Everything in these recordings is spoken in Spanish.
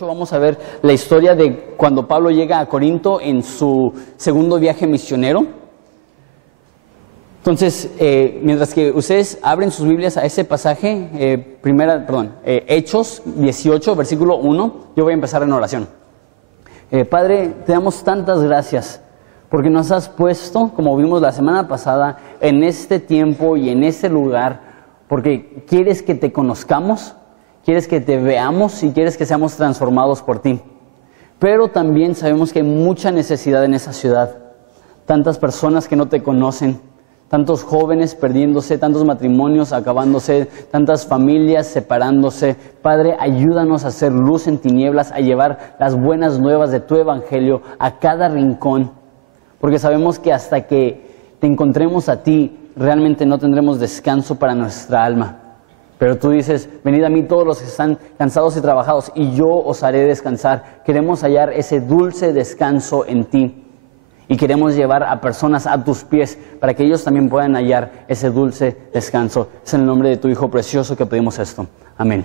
Vamos a ver la historia de cuando Pablo llega a Corinto en su segundo viaje misionero. Entonces, mientras que ustedes abren sus Biblias a ese pasaje, Hechos 18, versículo 1, yo voy a empezar en oración. Padre, te damos tantas gracias porque nos has puesto, como vimos la semana pasada, en este tiempo y en este lugar, porque quieres que te conozcamos, quieres que te veamos y quieres que seamos transformados por ti. Pero también sabemos que hay mucha necesidad en esa ciudad. Tantas personas que no te conocen, tantos jóvenes perdiéndose, tantos matrimonios acabándose, tantas familias separándose. Padre, ayúdanos a hacer luz en tinieblas, a llevar las buenas nuevas de tu evangelio a cada rincón. Porque sabemos que hasta que te encontremos a ti, realmente no tendremos descanso para nuestra alma. Pero tú dices, venid a mí todos los que están cansados y trabajados, y yo os haré descansar. Queremos hallar ese dulce descanso en ti. Y queremos llevar a personas a tus pies, para que ellos también puedan hallar ese dulce descanso. Es en el nombre de tu Hijo precioso que pedimos esto. Amén.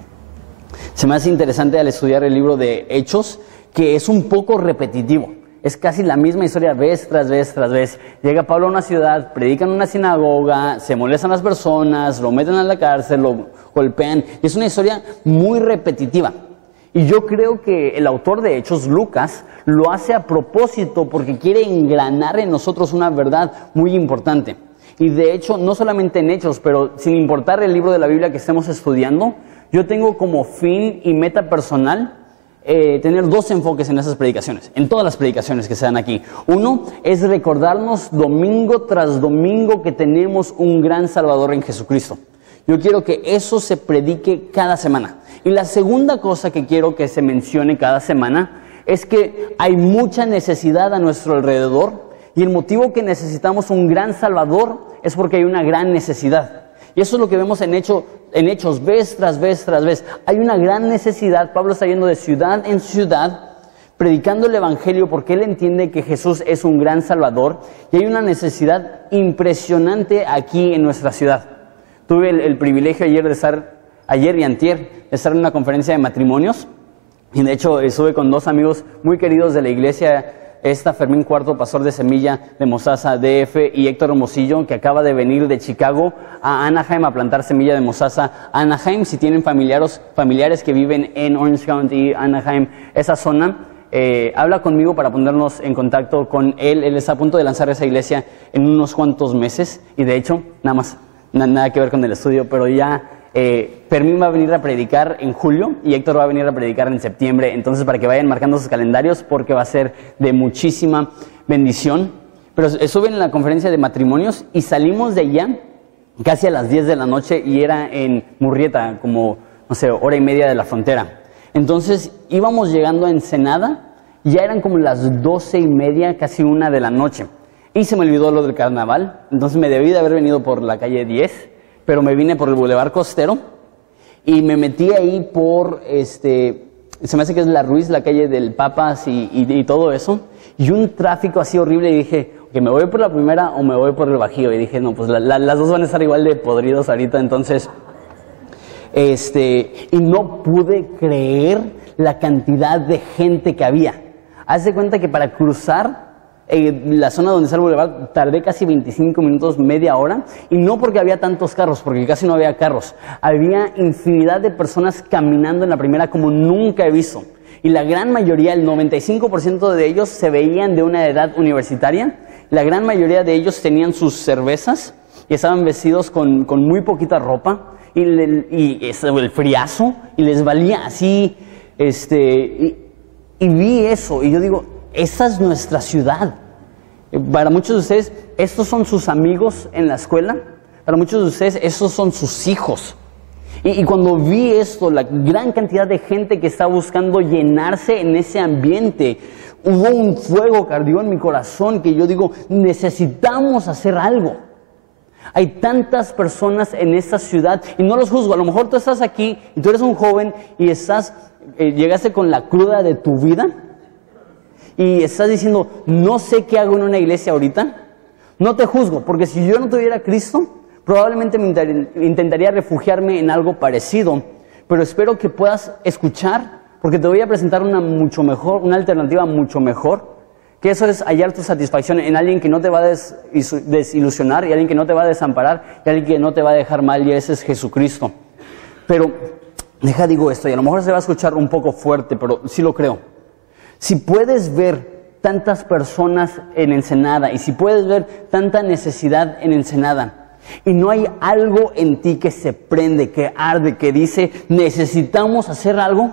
Se me hace interesante al estudiar el libro de Hechos, que es un poco repetitivo. Es casi la misma historia vez tras vez tras vez. Llega Pablo a una ciudad, predican en una sinagoga, se molestan las personas, lo meten a la cárcel, lo golpean. Es una historia muy repetitiva. Y yo creo que el autor de Hechos, Lucas, lo hace a propósito porque quiere engranar en nosotros una verdad muy importante. Y de hecho, no solamente en Hechos, pero sin importar el libro de la Biblia que estemos estudiando, yo tengo como fin y meta personal tener dos enfoques en esas predicaciones, en todas las predicaciones que se dan aquí. Uno es recordarnos domingo tras domingo que tenemos un gran Salvador en Jesucristo. Yo quiero que eso se predique cada semana. Y la segunda cosa que quiero que se mencione cada semana es que hay mucha necesidad a nuestro alrededor y el motivo que necesitamos un gran Salvador es porque hay una gran necesidad. Y eso es lo que vemos en Hechos, vez tras vez tras vez. Hay una gran necesidad. Pablo está yendo de ciudad en ciudad, predicando el Evangelio porque él entiende que Jesús es un gran Salvador. Y hay una necesidad impresionante aquí en nuestra ciudad. Tuve el privilegio ayer y antier, de estar en una conferencia de matrimonios. Y de hecho estuve con dos amigos muy queridos de la iglesia, Fermín Cuarto, pastor de Semilla de Mostaza DF, y Héctor Hermosillo, que acaba de venir de Chicago a Anaheim a plantar semilla de mostaza. Anaheim, si tienen familiares que viven en Orange County, Anaheim, esa zona, habla conmigo para ponernos en contacto con él. Él está a punto de lanzar esa iglesia en unos cuantos meses, y de hecho, nada que ver con el estudio, pero ya Fermín va a venir a predicar en julio y Héctor va a venir a predicar en septiembre. Entonces, para que vayan marcando sus calendarios, porque va a ser de muchísima bendición. Pero estuve en la conferencia de matrimonios y salimos de allá casi a las 10 de la noche y era en Murrieta, como, hora y media de la frontera. Entonces, íbamos llegando a Ensenada, ya eran como las 12:30, casi 1 de la noche. Y se me olvidó lo del carnaval, entonces me debí de haber venido por la calle 10, pero me vine por el Boulevard Costero y me metí ahí por, se me hace que es la Ruiz, la calle del Papas y todo eso, y un tráfico así horrible, y dije, que me voy por la primera o me voy por el Bajío, y dije, no, pues las dos van a estar igual de podridos ahorita. Entonces, y no pude creer la cantidad de gente que había. Haz de cuenta que para cruzar la zona donde está el boulevard tardé casi 25 minutos, media hora, y no porque había tantos carros, porque casi no había carros. Había infinidad de personas caminando en la primera como nunca he visto. Y la gran mayoría, el 95% de ellos se veían de una edad universitaria. La gran mayoría de ellos tenían sus cervezas y estaban vestidos con muy poquita ropa y el friazo, y les valía así, y vi eso y yo digo, esa es nuestra ciudad. Para muchos de ustedes, estos son sus amigos en la escuela. Para muchos de ustedes, estos son sus hijos. Y cuando vi esto, la gran cantidad de gente que está buscando llenarse en ese ambiente, hubo un fuego que ardió en mi corazón que yo digo, necesitamos hacer algo. Hay tantas personas en esta ciudad y no los juzgo. A lo mejor tú estás aquí y tú eres un joven y llegaste con la cruda de tu vida. Y estás diciendo, no sé qué hago en una iglesia ahorita. No te juzgo, porque si yo no tuviera a Cristo, probablemente intentaría refugiarme en algo parecido. Pero espero que puedas escuchar porque te voy a presentar una alternativa mucho mejor, que eso es hallar tu satisfacción en alguien que no te va a desilusionar, y alguien que no te va a desamparar, y alguien que no te va a dejar mal, y ese es Jesucristo. Pero, digo esto, y a lo mejor se va a escuchar un poco fuerte, pero sí lo creo. Si puedes ver tantas personas en Ensenada, y si puedes ver tanta necesidad en Ensenada, y no hay algo en ti que se prende, que arde, que dice, necesitamos hacer algo,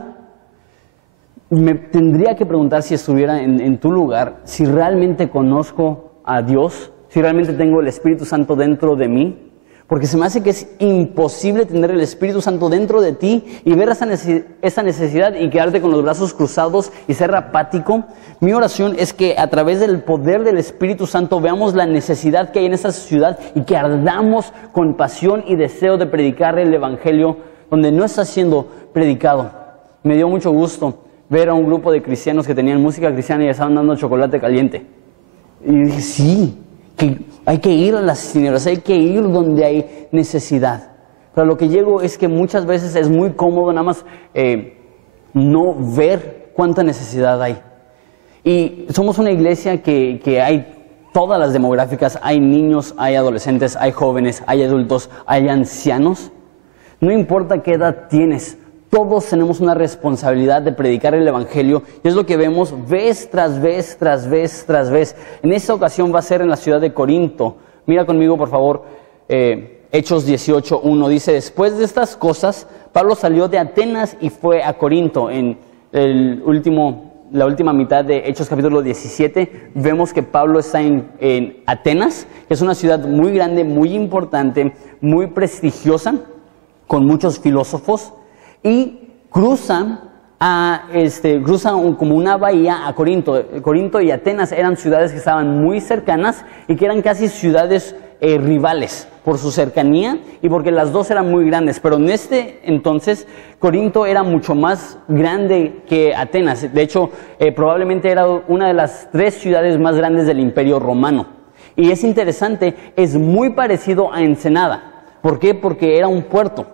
me tendría que preguntar, si estuviera en tu lugar, si realmente conozco a Dios, si realmente tengo el Espíritu Santo dentro de mí, porque se me hace que es imposible tener el Espíritu Santo dentro de ti y ver esa necesidad y quedarte con los brazos cruzados y ser apático. Mi oración es que a través del poder del Espíritu Santo veamos la necesidad que hay en esta ciudad y que ardamos con pasión y deseo de predicar el Evangelio donde no está siendo predicado. Me dio mucho gusto ver a un grupo de cristianos que tenían música cristiana y estaban dando chocolate caliente. Y dije, sí, que hay que ir a las tinieblas, hay que ir donde hay necesidad. Pero lo que llego es que muchas veces es muy cómodo nada más no ver cuánta necesidad hay. Y somos una iglesia que hay todas las demográficas, hay niños, hay adolescentes, hay jóvenes, hay adultos, hay ancianos. No importa qué edad tienes, todos tenemos una responsabilidad de predicar el Evangelio, y es lo que vemos vez tras vez, tras vez, tras vez. En esta ocasión va a ser en la ciudad de Corinto. Mira conmigo, por favor, Hechos 18:1. Dice, después de estas cosas, Pablo salió de Atenas y fue a Corinto. En la última mitad de Hechos capítulo 17, vemos que Pablo está en Atenas, que es una ciudad muy grande, muy importante, muy prestigiosa, con muchos filósofos. Y cruzan como una bahía a Corinto. Corinto y Atenas eran ciudades que estaban muy cercanas y que eran casi ciudades rivales por su cercanía y porque las dos eran muy grandes. Pero en este entonces Corinto era mucho más grande que Atenas. De hecho, probablemente era una de las 3 ciudades más grandes del Imperio Romano. Y es interesante, es muy parecido a Ensenada. ¿Por qué? Porque era un puerto.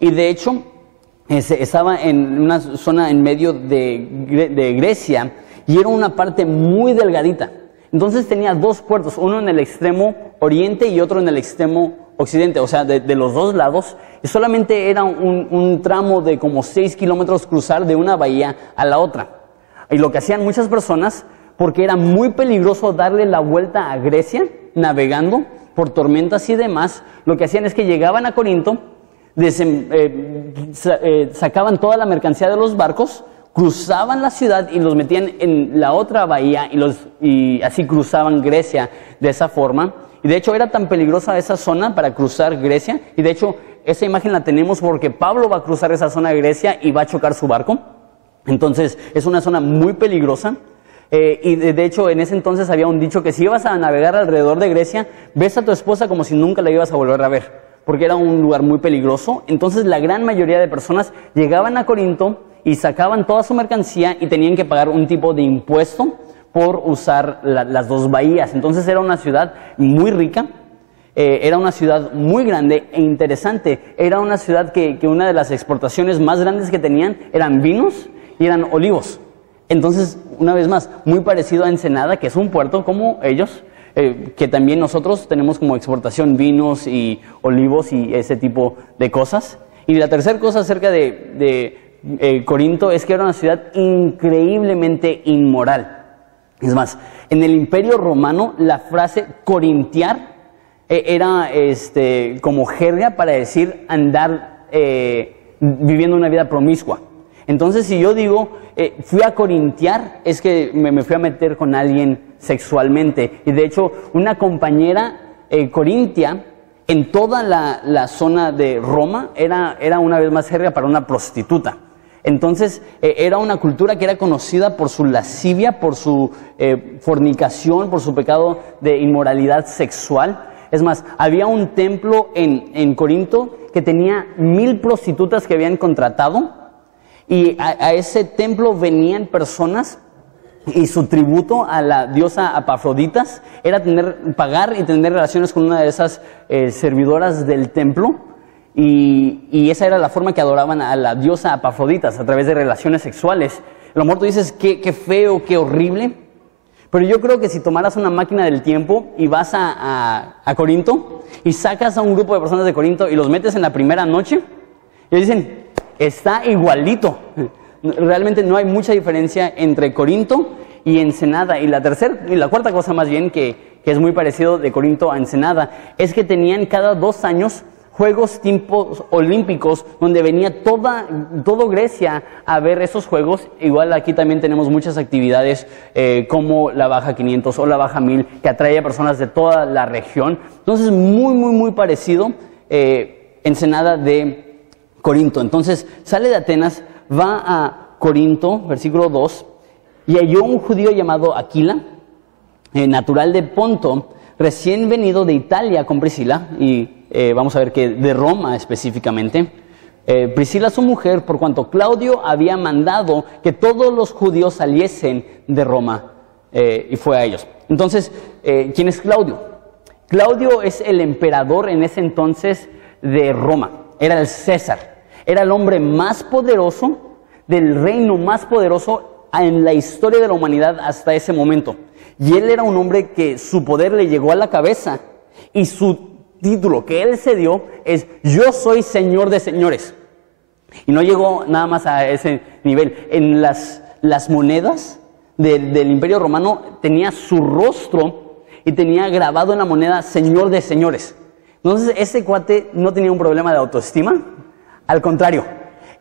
Y de hecho, estaba en una zona en medio de Grecia y era una parte muy delgadita. Entonces tenía 2 puertos, uno en el extremo oriente y otro en el extremo occidente, o sea, de los 2 lados. Y solamente era un tramo de como 6 kilómetros cruzar de una bahía a la otra. Y lo que hacían muchas personas, porque era muy peligroso darle la vuelta a Grecia navegando por tormentas y demás, lo que hacían es que llegaban a Corinto, sacaban toda la mercancía de los barcos, cruzaban la ciudad y los metían en la otra bahía y así cruzaban Grecia de esa forma. Y de hecho era tan peligrosa esa zona para cruzar Grecia, y de hecho esa imagen la tenemos porque Pablo va a cruzar esa zona de Grecia y va a chocar su barco. Entonces es una zona muy peligrosa. Y de hecho en ese entonces había un dicho que si ibas a navegar alrededor de Grecia, ves a tu esposa como si nunca la ibas a volver a ver, porque era un lugar muy peligroso. Entonces la gran mayoría de personas llegaban a Corinto y sacaban toda su mercancía y tenían que pagar un tipo de impuesto por usar las 2 bahías. Entonces era una ciudad muy rica, era una ciudad muy grande e interesante. Era una ciudad que una de las exportaciones más grandes que tenían eran vinos y eran olivos. Entonces, una vez más, muy parecido a Ensenada, que es un puerto como ellos, que también nosotros tenemos como exportación vinos y olivos y ese tipo de cosas. Y la tercera cosa acerca de Corinto es que era una ciudad increíblemente inmoral. Es más, en el Imperio Romano la frase corintiar era como jerga para decir andar viviendo una vida promiscua. Entonces, si yo digo fui a corintiar, es que me fui a meter con alguien sexualmente. Y de hecho, una compañera corintia en toda la zona de Roma era una vez más jerga para una prostituta. Entonces, era una cultura que era conocida por su lascivia, por su fornicación, por su pecado de inmoralidad sexual. Es más, había un templo en Corinto que tenía 1000 prostitutas que habían contratado. Y a ese templo venían personas y su tributo a la diosa Epafroditas era pagar y tener relaciones con una de esas servidoras del templo. y esa era la forma que adoraban a la diosa Apafroditas, a través de relaciones sexuales. A lo mejor tú dices, qué feo, qué horrible, pero yo creo que si tomaras una máquina del tiempo y vas a Corinto y sacas a un grupo de personas de Corinto y los metes en la primera noche, y dicen, está igualito. Realmente no hay mucha diferencia entre Corinto y Ensenada. Y la cuarta cosa más bien que es muy parecido de Corinto a Ensenada, es que tenían cada 2 años Juegos tiempos olímpicos, donde venía todo Grecia a ver esos juegos. Igual aquí también tenemos muchas actividades como la Baja 500 o la Baja 1000, que atrae a personas de toda la región. Entonces, muy parecido Ensenada de Corinto. Entonces, sale de Atenas, va a Corinto, versículo 2, y halló un judío llamado Aquila, natural de Ponto, recién venido de Italia con Priscila, y vamos a ver que de Roma específicamente. Priscila, su mujer, por cuanto Claudio había mandado que todos los judíos saliesen de Roma, y fue a ellos. Entonces, ¿quién es Claudio? Claudio es el emperador en ese entonces de Roma. Era el César. Era el hombre más poderoso, del reino más poderoso en la historia de la humanidad hasta ese momento. Y él era un hombre que su poder le llegó a la cabeza, y su título que él se dio es: yo soy Señor de señores. Y no llegó nada más a ese nivel. En las monedas del Imperio Romano tenía su rostro y tenía grabado en la moneda Señor de señores. Entonces ese cuate no tenía un problema de autoestima. Al contrario,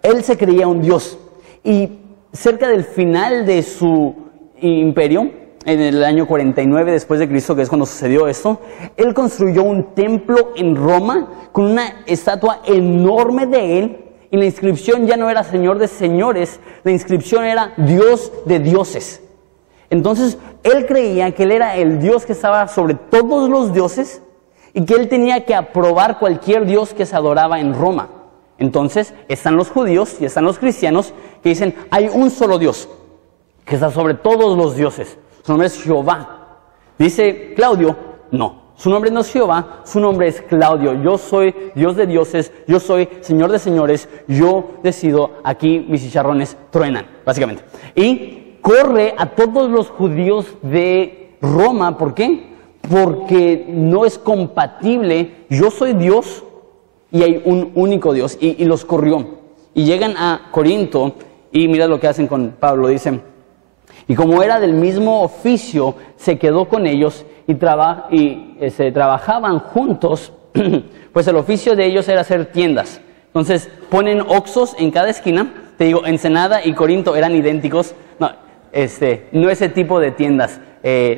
él se creía un dios. Y cerca del final de su imperio, en el año 49 después de Cristo, que es cuando sucedió esto, él construyó un templo en Roma con una estatua enorme de él, y la inscripción ya no era Señor de señores, la inscripción era Dios de dioses. Entonces él creía que él era el Dios que estaba sobre todos los dioses, y que él tenía que aprobar cualquier dios que se adoraba en Roma. Entonces están los judíos y están los cristianos que dicen: hay un solo Dios que está sobre todos los dioses. Su nombre es Jehová. Dice Claudio: no, su nombre no es Jehová, su nombre es Claudio. Yo soy Dios de dioses, yo soy Señor de señores, yo decido, aquí mis chicharrones truenan, básicamente. Y corre a todos los judíos de Roma. ¿Por qué? Porque no es compatible. Yo soy Dios y hay un único Dios. Y los corrió. Y llegan a Corinto y mira lo que hacen con Pablo. Dicen: y como era del mismo oficio, se quedó con ellos y trabajaban juntos, pues el oficio de ellos era hacer tiendas. Entonces ponen oxos en cada esquina. Te digo, Ensenada y Corinto eran idénticos. No, no ese tipo de tiendas.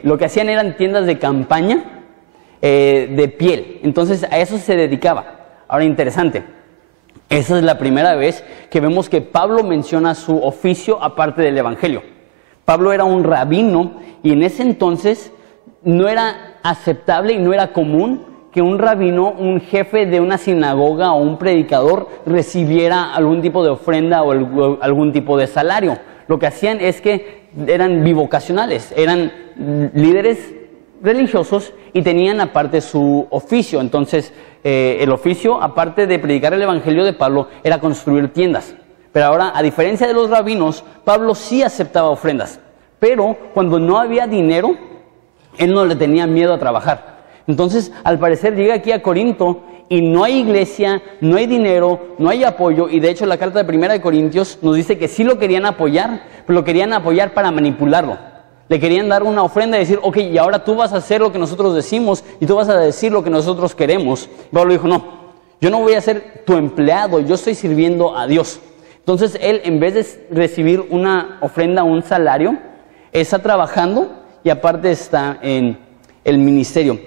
Lo que hacían eran tiendas de campaña, de piel. Entonces a eso se dedicaba. Ahora, interesante. Esa es la primera vez que vemos que Pablo menciona su oficio aparte del Evangelio. Pablo era un rabino, y en ese entonces no era aceptable y no era común que un rabino, un jefe de una sinagoga o un predicador recibiera algún tipo de ofrenda o algún tipo de salario. Lo que hacían es que eran bivocacionales, eran líderes religiosos y tenían aparte su oficio. Entonces el oficio, aparte de predicar el Evangelio de Pablo, era construir tiendas. Pero ahora, a diferencia de los rabinos, Pablo sí aceptaba ofrendas. Pero cuando no había dinero, él no le tenía miedo a trabajar. Entonces, al parecer, llega aquí a Corinto y no hay iglesia, no hay dinero, no hay apoyo. Y de hecho, la carta de 1 Corintios nos dice que sí lo querían apoyar, pero lo querían apoyar para manipularlo. Le querían dar una ofrenda y decir: ok, y ahora tú vas a hacer lo que nosotros decimos y tú vas a decir lo que nosotros queremos. Pablo dijo: no, yo no voy a ser tu empleado, yo estoy sirviendo a Dios. Entonces él, en vez de recibir una ofrenda, un salario, está trabajando y aparte está en el ministerio.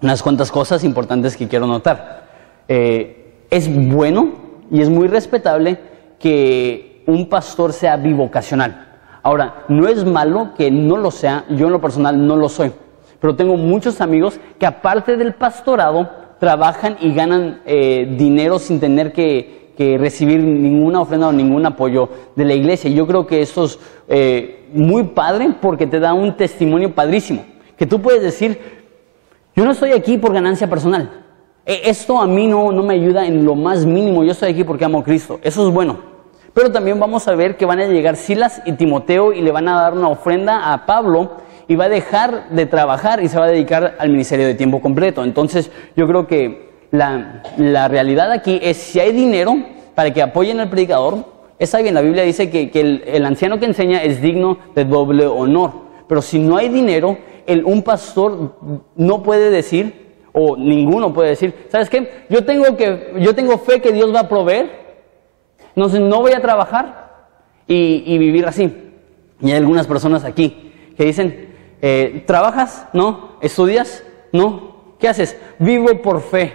Unas cuantas cosas importantes que quiero notar. Es bueno y es muy respetable que un pastor sea bivocacional. Ahora, no es malo que no lo sea. Yo en lo personal no lo soy, pero tengo muchos amigos que aparte del pastorado trabajan y ganan dinero sin tener que recibir ninguna ofrenda o ningún apoyo de la iglesia. Y yo creo que esto es muy padre, porque te da un testimonio padrísimo, que tú puedes decir: yo no estoy aquí por ganancia personal, Esto a mí no me ayuda en lo más mínimo. Yo estoy aquí porque amo a Cristo. Eso es bueno. Pero también vamos a ver que van a llegar Silas y Timoteo y le van a dar una ofrenda a Pablo y va a dejar de trabajar y se va a dedicar al ministerio de tiempo completo. Entonces yo creo que la realidad aquí es, si hay dinero para que apoyen al predicador, está bien. La Biblia dice que el anciano que enseña es digno de doble honor. Pero si no hay dinero, un pastor no puede decir, o ninguno puede decir, ¿sabes qué? Yo tengo fe que Dios va a proveer, entonces no voy a trabajar y vivir así. Y hay algunas personas aquí que dicen, ¿trabajas? No. ¿Estudias? No. ¿Qué haces? Vivo por fe.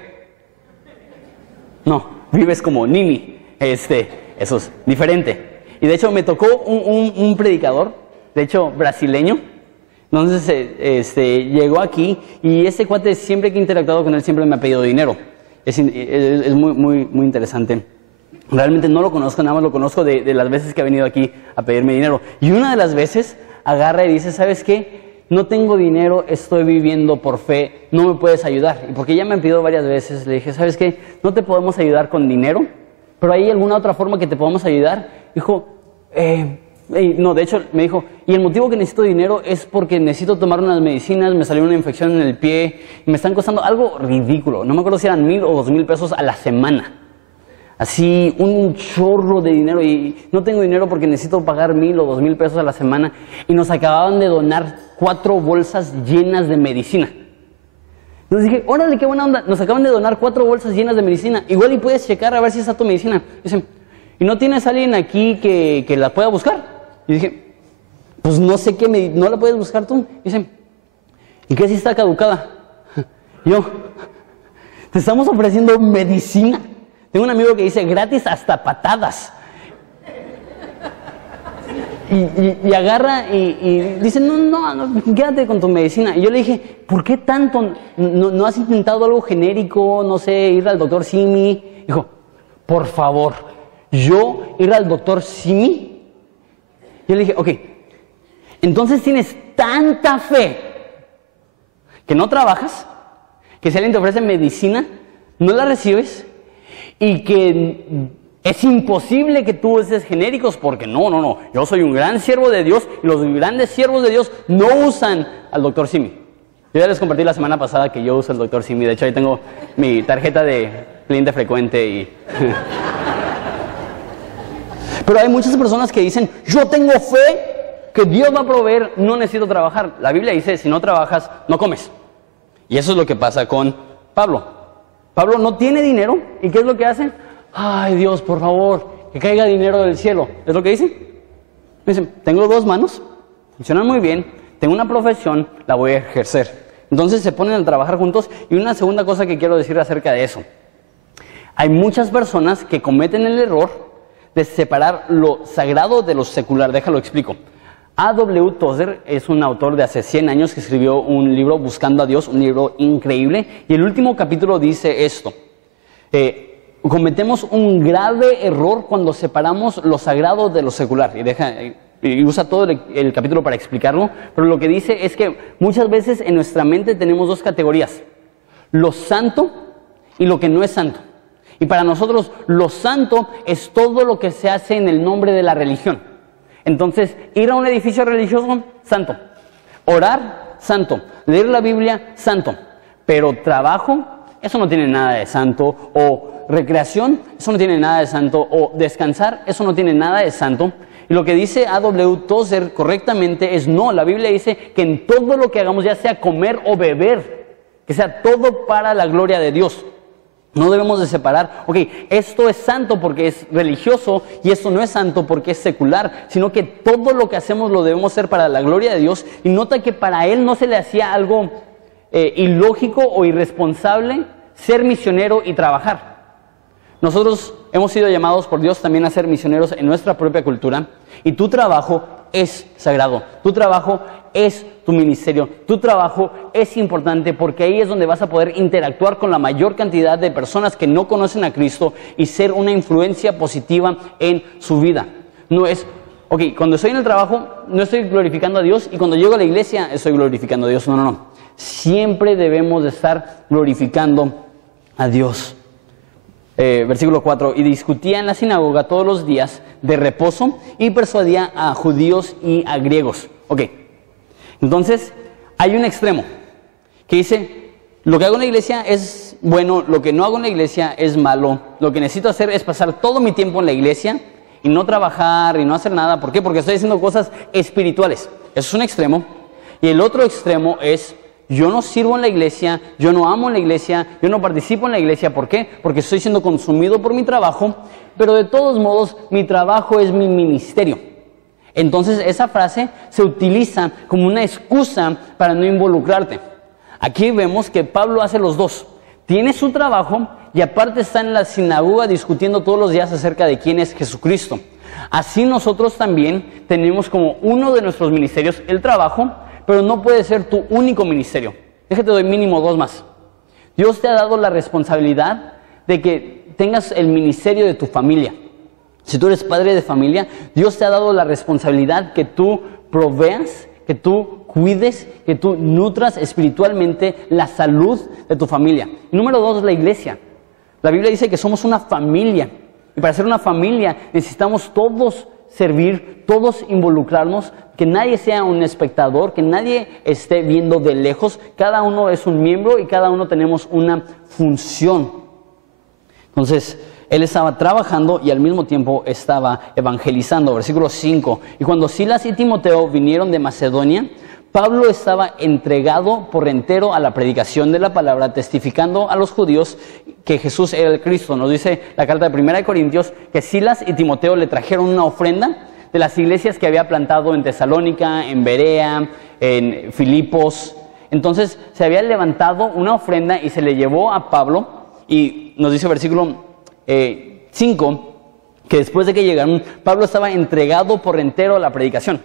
No, vives como Nini. Eso es diferente. Y de hecho me tocó un predicador, de hecho brasileño. Entonces llegó aquí y ese cuate, siempre que he interactuado con él, siempre me ha pedido dinero. Es muy interesante. Realmente no lo conozco, nada más lo conozco de las veces que ha venido aquí a pedirme dinero. Y una de las veces agarra y dice, ¿sabes qué? No tengo dinero, estoy viviendo por fe, no me puedes ayudar. Y porque ya me han pedido varias veces, le dije, ¿sabes qué? No te podemos ayudar con dinero, pero ¿hay alguna otra forma que te podamos ayudar? Dijo, no, de hecho me dijo, y el motivo que necesito dinero es porque necesito tomar unas medicinas, me salió una infección en el pie, y me están costando algo ridículo. No me acuerdo si eran 1,000 o 2,000 pesos a la semana. Así, un chorro de dinero, y no tengo dinero porque necesito pagar 1,000 o 2,000 pesos a la semana, y nos acababan de donar 4 bolsas llenas de medicina. Entonces dije, órale, qué buena onda, nos acaban de donar 4 bolsas llenas de medicina, igual y puedes checar a ver si está tu medicina. Dicen, ¿y no tienes alguien aquí que la pueda buscar? Y dije, pues no sé qué, ¿no la puedes buscar tú? Dicen, ¿y qué si está caducada? Yo, te estamos ofreciendo medicina. Tengo un amigo que dice, gratis hasta patadas. Y agarra y dice, no, quédate con tu medicina. Y yo le dije, ¿por qué tanto? ¿No has intentado algo genérico? No sé, ir al doctor Simi. Dijo, por favor, ¿yo ir al doctor Simi? Yo le dije, ok, entonces tienes tanta fe que no trabajas, que si alguien te ofrece medicina, no la recibes, y que es imposible que tú uses genéricos, porque no, yo soy un gran siervo de Dios y los grandes siervos de Dios no usan al doctor Simi. Yo ya les compartí la semana pasada que yo uso el doctor Simi, de hecho ahí tengo mi tarjeta de cliente frecuente Pero hay muchas personas que dicen, yo tengo fe que Dios va a proveer, no necesito trabajar. La Biblia dice, si no trabajas, no comes. Y eso es lo que pasa con Pablo. Pablo no tiene dinero, ¿y qué es lo que hace? Ay, Dios, por favor, que caiga dinero del cielo. ¿Es lo que dice? Dicen, tengo 2 manos, funcionan muy bien, tengo una profesión, la voy a ejercer. Entonces se ponen a trabajar juntos. Y una segunda cosa que quiero decir acerca de eso. Hay muchas personas que cometen el error de separar lo sagrado de lo secular. Déjalo explico. A.W. Tozer es un autor de hace 100 años que escribió un libro, Buscando a Dios, un libro increíble. Y el último capítulo dice esto. Cometemos un grave error cuando separamos lo sagrado de lo secular. Y usa todo el capítulo para explicarlo. Pero lo que dice es que muchas veces en nuestra mente tenemos 2 categorías. Lo santo y lo que no es santo. Y para nosotros lo santo es todo lo que se hace en el nombre de la religión. Entonces, ir a un edificio religioso, santo. Orar, santo. Leer la Biblia, santo. Pero trabajo, eso no tiene nada de santo. O recreación, eso no tiene nada de santo. O descansar, eso no tiene nada de santo. Y lo que dice A.W. Tozer correctamente es no. La Biblia dice que en todo lo que hagamos, ya sea comer o beber, que sea todo para la gloria de Dios. No debemos de separar, ok, esto es santo porque es religioso y esto no es santo porque es secular, sino que todo lo que hacemos lo debemos hacer para la gloria de Dios. Y nota que para él no se le hacía algo ilógico o irresponsable ser misionero y trabajar. Nosotros hemos sido llamados por Dios también a ser misioneros en nuestra propia cultura, y tu trabajo es sagrado, tu trabajo es tu ministerio, tu trabajo es importante porque ahí es donde vas a poder interactuar con la mayor cantidad de personas que no conocen a Cristo y ser una influencia positiva en su vida. No es, ok, cuando estoy en el trabajo no estoy glorificando a Dios y cuando llego a la iglesia estoy glorificando a Dios. No. Siempre debemos de estar glorificando a Dios. Versículo 4, y discutía en la sinagoga todos los días de reposo y persuadía a judíos y a griegos. Ok, entonces hay un extremo que dice, lo que hago en la iglesia es bueno, lo que no hago en la iglesia es malo, lo que necesito hacer es pasar todo mi tiempo en la iglesia y no trabajar y no hacer nada. ¿Por qué? Porque estoy haciendo cosas espirituales. Eso es un extremo. Y el otro extremo es, yo no sirvo en la iglesia, yo no amo en la iglesia, yo no participo en la iglesia. ¿Por qué? Porque estoy siendo consumido por mi trabajo, pero de todos modos mi trabajo es mi ministerio. Entonces esa frase se utiliza como una excusa para no involucrarte. Aquí vemos que Pablo hace los dos. Tiene su trabajo y aparte está en la sinagoga discutiendo todos los días acerca de quién es Jesucristo. Así nosotros también tenemos como uno de nuestros ministerios el trabajo, pero no puede ser tu único ministerio. Déjate, doy mínimo 2 más. Dios te ha dado la responsabilidad de que tengas el ministerio de tu familia. Si tú eres padre de familia, Dios te ha dado la responsabilidad que tú proveas, que tú cuides, que tú nutras espiritualmente la salud de tu familia. Y número 2, la iglesia. La Biblia dice que somos una familia. Y para ser una familia necesitamos todos servir, todos involucrarnos, que nadie sea un espectador, que nadie esté viendo de lejos. Cada uno es un miembro y cada uno tenemos una función. Entonces, él estaba trabajando y al mismo tiempo estaba evangelizando. Versículo 5. Y cuando Silas y Timoteo vinieron de Macedonia, Pablo estaba entregado por entero a la predicación de la palabra, testificando a los judíos que Jesús era el Cristo. Nos dice la carta de 1 Corintios que Silas y Timoteo le trajeron una ofrenda de las iglesias que había plantado en Tesalónica, en Berea, en Filipos. Entonces se había levantado una ofrenda y se le llevó a Pablo. Y nos dice versículo 5 que después de que llegaron, Pablo estaba entregado por entero a la predicación.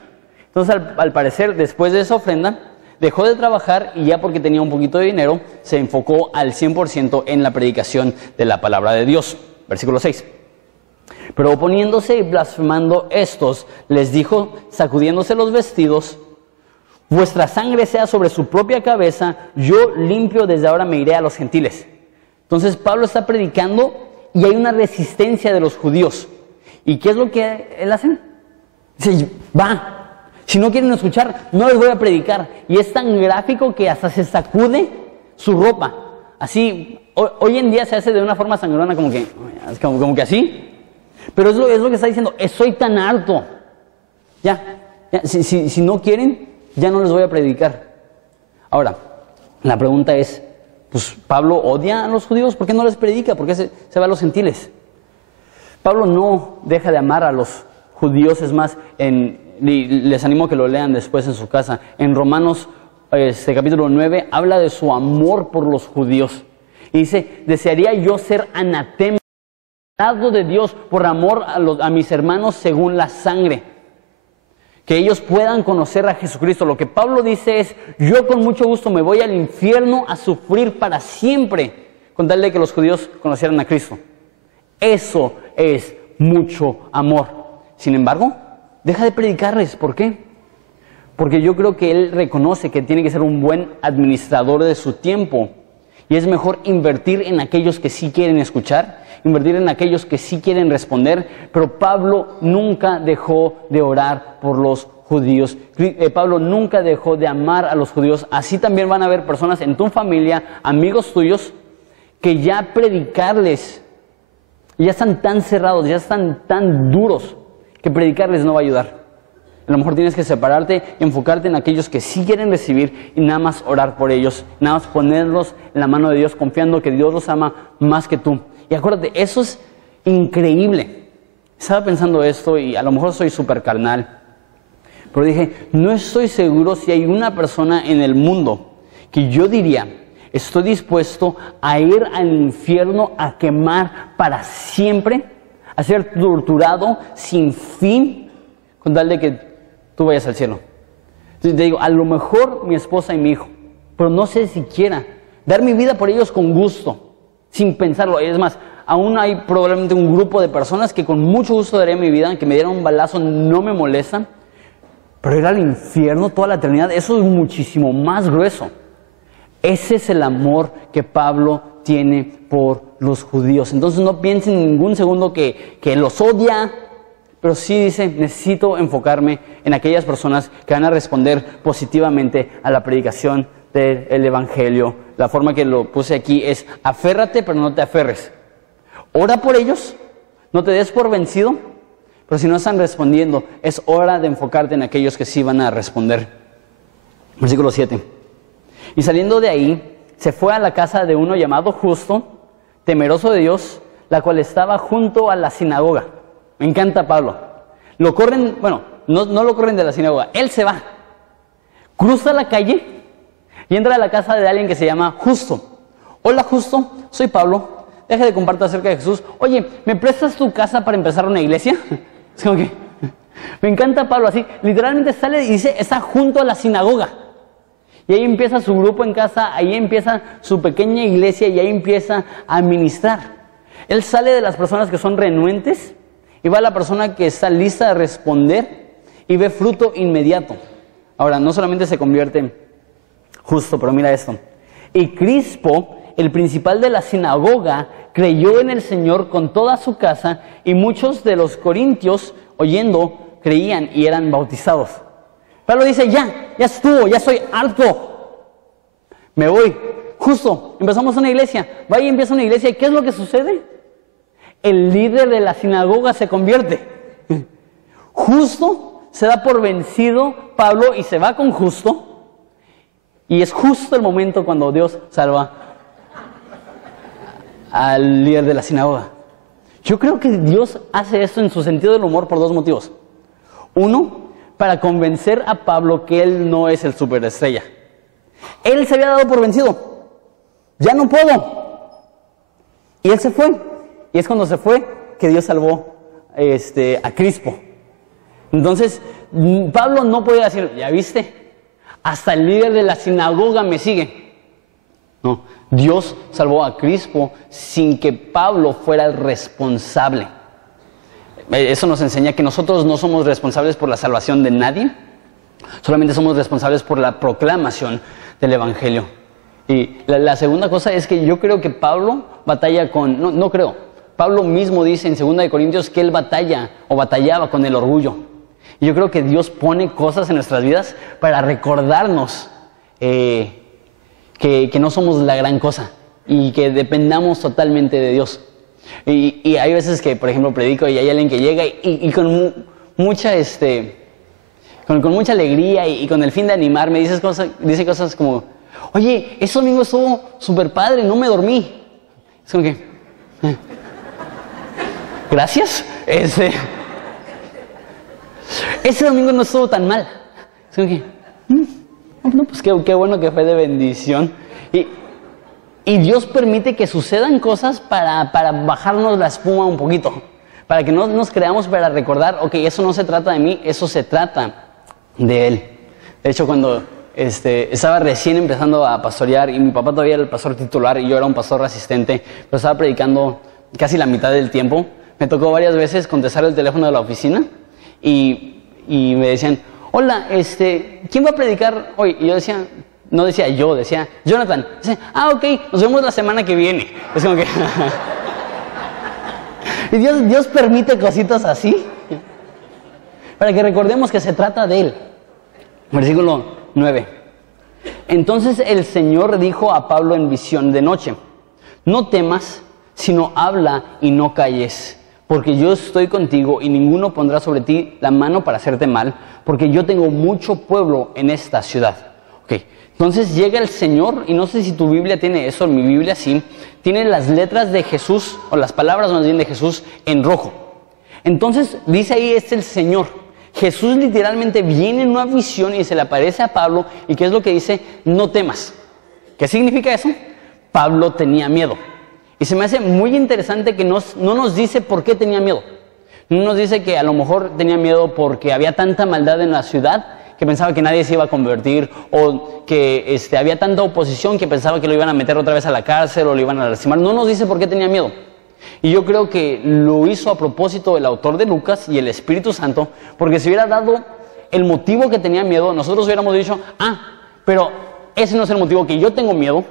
Entonces al parecer, después de esa ofrenda, dejó de trabajar y ya porque tenía un poquito de dinero, se enfocó al 100% en la predicación de la palabra de Dios. Versículo 6. Pero oponiéndose y blasfemando estos, les dijo, sacudiéndose los vestidos, vuestra sangre sea sobre su propia cabeza, yo limpio desde ahora me iré a los gentiles. Entonces Pablo está predicando y hay una resistencia de los judíos. ¿Y qué es lo que él hace? Dice, si no quieren escuchar, no les voy a predicar. Y es tan gráfico que hasta se sacude su ropa. Así, hoy en día se hace de una forma sangrona como que así. Pero es lo que está diciendo, estoy tan harto. Si no quieren, ya no les voy a predicar. Ahora, la pregunta es, pues Pablo odia a los judíos, ¿por qué no les predica? ¿Por qué se va a los gentiles? Pablo no deja de amar a los judíos, es más, les animo a que lo lean después en su casa. En Romanos capítulo 9 habla de su amor por los judíos. Y dice, desearía yo ser anatema de Dios por amor a mis hermanos según la sangre. Que ellos puedan conocer a Jesucristo. Lo que Pablo dice es, yo con mucho gusto me voy al infierno a sufrir para siempre con tal de que los judíos conocieran a Cristo. Eso es mucho amor. Sin embargo, deja de predicarles. ¿Por qué? Porque yo creo que él reconoce que tiene que ser un buen administrador de su tiempo. Y es mejor invertir en aquellos que sí quieren escuchar, invertir en aquellos que sí quieren responder. Pero Pablo nunca dejó de orar por los judíos. Pablo nunca dejó de amar a los judíos. Así también van a haber personas en tu familia, amigos tuyos, que ya predicarles, ya están tan cerrados, ya están tan duros, que predicarles no va a ayudar. A lo mejor tienes que separarte y enfocarte en aquellos que sí quieren recibir y nada más orar por ellos, nada más ponerlos en la mano de Dios, confiando que Dios los ama más que tú. Y acuérdate, eso es increíble. Estaba pensando esto y a lo mejor soy súper carnal, pero dije, no estoy seguro si hay una persona en el mundo que yo diría, estoy dispuesto a ir al infierno a quemar para siempre, a ser torturado sin fin, con tal de que tú vayas al cielo. Entonces te digo, a lo mejor mi esposa y mi hijo, pero no sé siquiera dar mi vida por ellos con gusto, sin pensarlo. Es más, aún hay probablemente un grupo de personas que con mucho gusto daría mi vida, que me dieran un balazo, no me molestan, pero ir al infierno toda la eternidad, eso es muchísimo más grueso. Ese es el amor que Pablo tiene por los judíos. Entonces no piensen en ningún segundo que los odia, pero sí dice, necesito enfocarme en aquellas personas que van a responder positivamente a la predicación del Evangelio. La forma que lo puse aquí es, aférrate, pero no te aferres. Ora por ellos, no te des por vencido, pero si no están respondiendo, es hora de enfocarte en aquellos que sí van a responder. Versículo 7. Y saliendo de ahí, se fue a la casa de uno llamado Justo, temeroso de Dios, la cual estaba junto a la sinagoga. Me encanta Pablo. Lo corren, bueno, no lo corren de la sinagoga, él se va. Cruza la calle y entra a la casa de alguien que se llama Justo. Hola Justo, soy Pablo, deja de compartir acerca de Jesús. Oye, ¿me prestas tu casa para empezar una iglesia? Es como que, me encanta Pablo así, literalmente sale y dice, está junto a la sinagoga. Y ahí empieza su grupo en casa, ahí empieza su pequeña iglesia y ahí empieza a ministrar. Él sale de las personas que son renuentes y va a la persona que está lista de responder y ve fruto inmediato. Ahora, no solamente se convierte Justo, pero mira esto. Y Crispo, el principal de la sinagoga, creyó en el Señor con toda su casa y muchos de los corintios, oyendo, creían y eran bautizados. Pablo dice, ya estuvo, ya soy harto, me voy. Justo, empezamos una iglesia, va y empieza una iglesia, ¿y qué es lo que sucede? El líder de la sinagoga se convierte. Justo se da por vencido Pablo y se va con Justo, y es justo el momento cuando Dios salva al líder de la sinagoga. Yo creo que Dios hace esto en su sentido del humor por dos motivos. Uno, para convencer a Pablo que él no es el superestrella. Él se había dado por vencido. Ya no puedo. Y él se fue. Y es cuando se fue que Dios salvó a Crispo. Entonces, Pablo no podía decir, ¿ya viste? Hasta el líder de la sinagoga me sigue. No, Dios salvó a Crispo sin que Pablo fuera el responsable. Eso nos enseña que nosotros no somos responsables por la salvación de nadie, solamente somos responsables por la proclamación del Evangelio. Y la segunda cosa es que yo creo que Pablo batalla con, no creo, Pablo mismo dice en 2 Corintios que él batallaba con el orgullo. Y yo creo que Dios pone cosas en nuestras vidas para recordarnos que no somos la gran cosa y que dependamos totalmente de Dios. Y hay veces que, por ejemplo, predico y hay alguien que llega y con mucha con mucha alegría y con el fin de animarme dice cosas como, oye, ese domingo estuvo súper padre, no me dormí. Es como que, gracias. Ese domingo no estuvo tan mal. Es como que, no, pues qué bueno que fue de bendición. Y Dios permite que sucedan cosas para bajarnos la espuma un poquito. Para que no nos creamos para recordar, ok, eso no se trata de mí, eso se trata de Él. De hecho, cuando estaba recién empezando a pastorear y mi papá todavía era el pastor titular y yo era un pastor asistente, pero estaba predicando casi la mitad del tiempo, me tocó varias veces contestar el teléfono de la oficina y me decían, hola, ¿quién va a predicar hoy? Y yo decía, no decía yo, decía Jonathan. Dice, ok, nos vemos la semana que viene. Es como que... y Dios permite cositas así para que recordemos que se trata de Él. Versículo 9. Entonces el Señor dijo a Pablo en visión de noche, no temas, sino habla y no calles, porque yo estoy contigo y ninguno pondrá sobre ti la mano para hacerte mal, porque yo tengo mucho pueblo en esta ciudad. Ok. Entonces llega el Señor, y no sé si tu Biblia tiene eso, en mi Biblia sí, tiene las letras de Jesús, o las palabras más bien de Jesús, en rojo. Entonces dice ahí, es el Señor. Jesús literalmente viene en una visión y se le aparece a Pablo, y ¿qué es lo que dice? No temas. ¿Qué significa eso? Pablo tenía miedo. Y se me hace muy interesante que no nos dice por qué tenía miedo. No nos dice que a lo mejor tenía miedo porque había tanta maldad en la ciudad, que pensaba que nadie se iba a convertir, o que había tanta oposición que pensaba que lo iban a meter otra vez a la cárcel o lo iban a lastimar. No nos dice por qué tenía miedo. Y yo creo que lo hizo a propósito el autor de Lucas y el Espíritu Santo, porque si hubiera dado el motivo que tenía miedo, nosotros hubiéramos dicho, pero ese no es el motivo que yo tengo miedo.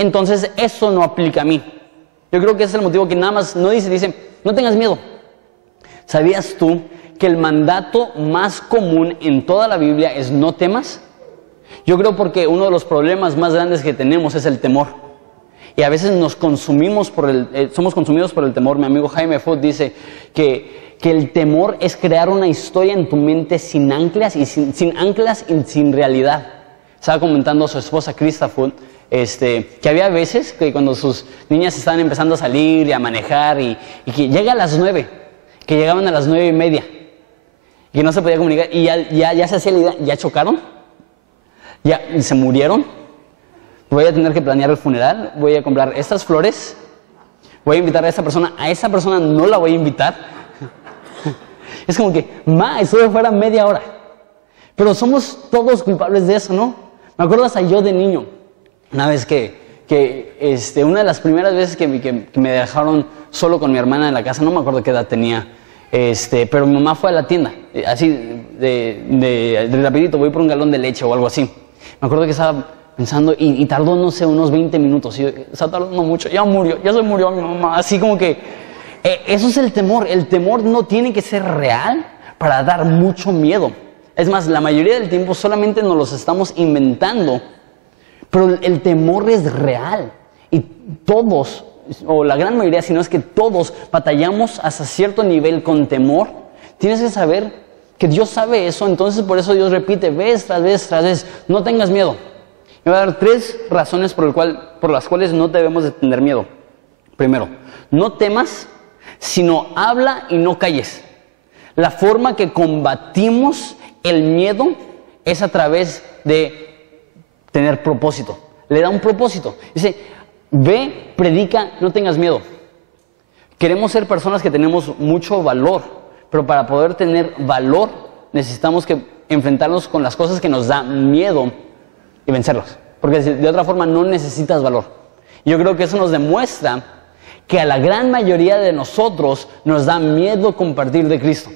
entonces eso no aplica a mí. Yo creo que ese es el motivo que nada más no dice, no tengas miedo. ¿Sabías tú que el mandato más común en toda la Biblia es no temas? Yo creo porque uno de los problemas más grandes que tenemos es el temor. Y a veces somos consumidos por el temor. Mi amigo Jaime Foot dice que el temor es crear una historia en tu mente sin anclas y sin realidad. Estaba comentando a su esposa Krista Foot que había veces que cuando sus niñas estaban empezando a salir y a manejar y que llega a las 9, que llegaban a las 9:30, que no se podía comunicar y ya se hacía la idea, ya chocaron, ya se murieron, voy a tener que planear el funeral, voy a comprar estas flores, voy a invitar a esa persona no la voy a invitar. Es como que, estuve fuera media hora. Pero somos todos culpables de eso, ¿no? Me acuerdo hasta yo de niño, una vez una de las primeras veces que me dejaron solo con mi hermana en la casa, no me acuerdo qué edad tenía, pero mi mamá fue a la tienda, así de rapidito, voy por un galón de leche o algo así. Me acuerdo que estaba pensando y tardó, no sé, unos 20 minutos, y estaba tardando mucho, ya se murió mi mamá, así como que, eso es el temor no tiene que ser real para dar mucho miedo. Es más, la mayoría del tiempo solamente nos los estamos inventando, pero el temor es real y todos, o la gran mayoría, si no es que todos, batallamos hasta cierto nivel con temor. Tienes que saber que Dios sabe eso, entonces por eso Dios repite vez tras vez, no tengas miedo. Me voy a dar 3 razones por las cuales no debemos de tener miedo. Primero, no temas, sino habla y no calles. La forma que combatimos el miedo es a través de tener propósito. Le da un propósito. Dice, ve, predica, no tengas miedo. Queremos ser personas que tenemos mucho valor, pero para poder tener valor necesitamos que enfrentarnos con las cosas que nos da miedo y vencerlas. Porque de otra forma no necesitas valor. Yo creo que eso nos demuestra que a la gran mayoría de nosotros nos da miedo compartir de Cristo.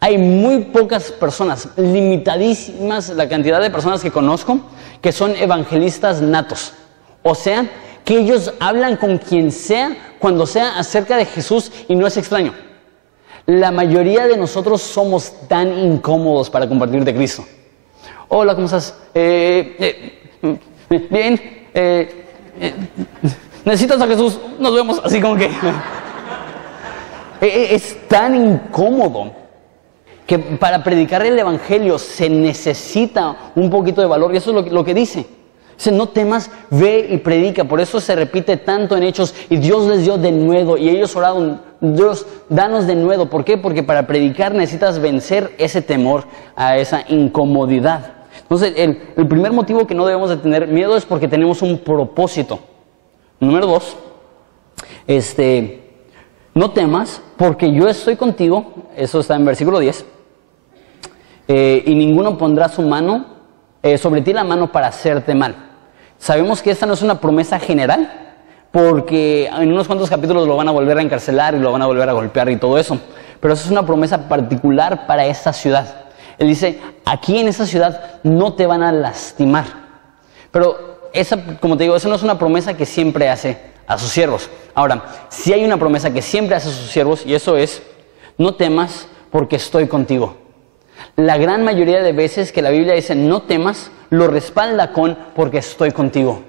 Hay muy pocas personas, limitadísimas la cantidad de personas que conozco, que son evangelistas natos. O sea, que ellos hablan con quien sea, cuando sea, acerca de Jesús y no es extraño. La mayoría de nosotros somos tan incómodos para compartir de Cristo. Hola, ¿cómo estás? Bien. Necesitas a Jesús, nos vemos. Así como que es tan incómodo que para predicar el evangelio se necesita un poquito de valor, y eso es lo que dice. Dice, no temas, ve y predica. Por eso se repite tanto en Hechos, y Dios les dio de nuevo, y ellos oraron, Dios, danos de nuevo. ¿Por qué? Porque para predicar necesitas vencer ese temor, a esa incomodidad. Entonces, el primer motivo que no debemos de tener miedo es porque tenemos un propósito. Número 2, no temas, porque yo estoy contigo. Eso está en versículo 10. Y ninguno pondrá su mano sobre ti, la mano, para hacerte mal. Sabemos que esta no es una promesa general, porque en unos cuantos capítulos lo van a volver a encarcelar y lo van a volver a golpear y todo eso. Pero eso es una promesa particular para esta ciudad. Él dice, aquí en esta ciudad no te van a lastimar. Pero como te digo, esa no es una promesa que siempre hace a sus siervos. Ahora, sí hay una promesa que siempre hace a sus siervos, y eso es, no temas porque estoy contigo. La gran mayoría de veces que la Biblia dice no temas, lo respalda con porque estoy contigo.